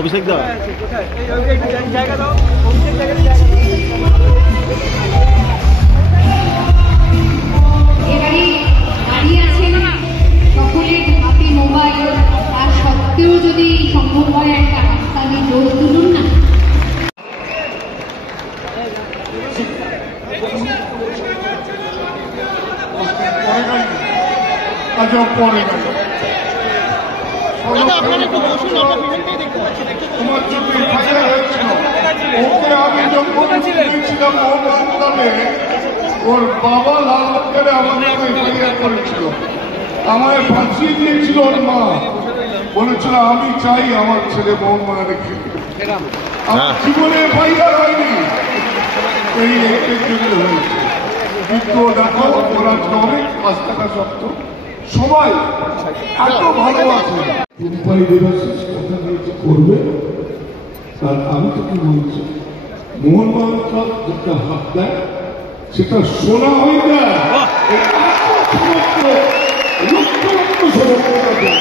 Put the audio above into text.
অভিষেক দা জায়গা দাও, অভিষেক জায়গা দাও। এবারে দাঁড়িয়ে আছেন সকলের হাতে মোবাইল, তার সত্ত্বেও যদি সম্ভব হয় একটা রাস্তা দিয়ে জোর তুলুন না। তোমার জন্য ফায়ার হয়েছিল, ওকে আমি যখন ছিলাম ওর বাবা লাল করে আমাকে ফায়ার করেছিল, আমায় ফাঁসিয়ে দিয়েছিল ওর মা, বলেছিল আমি চাই আমার ছেলে মোহনবাগান রেখে। আমার জীবনে ফায়ার হয়নি, এই একের জন্য হয়েছে। কিন্তু দেখো ওরা অনেক কাজ থাকা সত্ত্বেও সবাই এত ভালোবাসে। করবে আর আমি তো কি বলছি, মোহনবাগান ক্লাব যেটা হাত দেয় সেটা সোনা হয়ে যায়, লক্ষ লক্ষ সমর্থন।